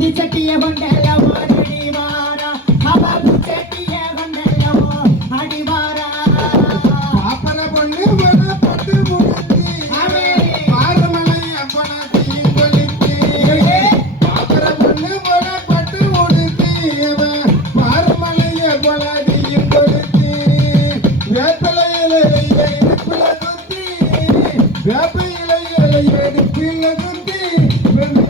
பிச்சட்டிய கொண்டல்லவோ அடிவாரா அவ பிச்சட்டிய கொண்டல்லவோ அடிவாரா அப்பன பொண்ணு வர பொட்டு முடிஞ்சு. அவே பாரமலை அப்பன தீங்கொலித்து அப்பன பொண்ணு வர பட்டு முடிஞ்சு அவ பாரமலை அப்பன தீங்கொலித்து வேப்பலையில இடுப்புல குத்தி. வேப்பையில இடுப்புல குத்தி.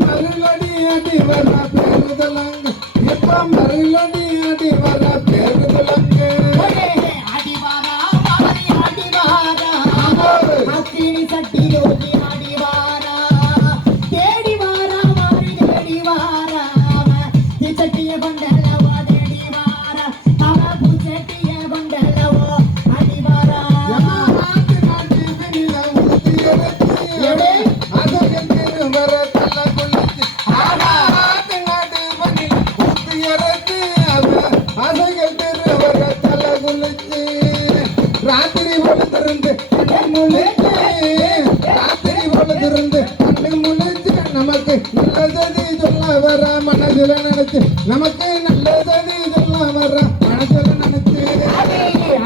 மருளடி அடி வர பேருதலங்க. எப்ப மருளடி அடி வர tiene sentido, tío. திறந்து கண்ணு முழிச்சு நமக்கு நல்லதடி சொல்ல வர மனசுல நினைச்சு நமக்கு நல்லதடி சொல்ல வர மனசுல நினைச்சு.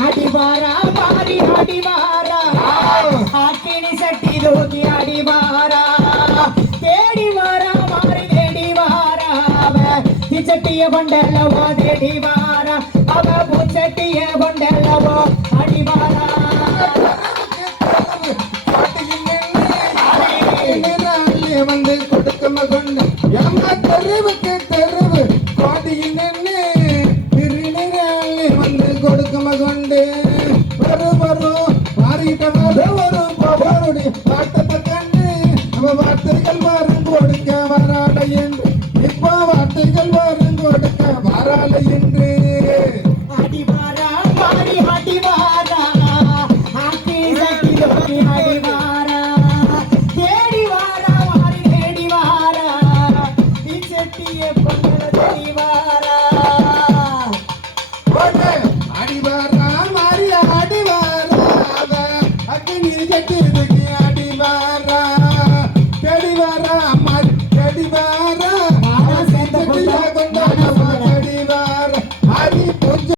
ஆடி வாரா மாறி ஆடி வாரா. ஆக்கினி சட்டி தூக்கி ஆடி வாரா. தேடி வாரா மாறி தேடி வாரா. சட்டிய கொண்டல்லவோ தேடி வாரா. அவ பூச்சட்டிய கொண்டல்லவோ வந்து கொடுக்க மகன். எம்ம தெருவுக்கு தெருவு பாடியின் திருநிறாலே வந்து கொடுக்க மகண்டு வரும் வரும் மாறிட்ட வரும் வரும். பாட்டத்தை கண்டு நம்ம பார்த்து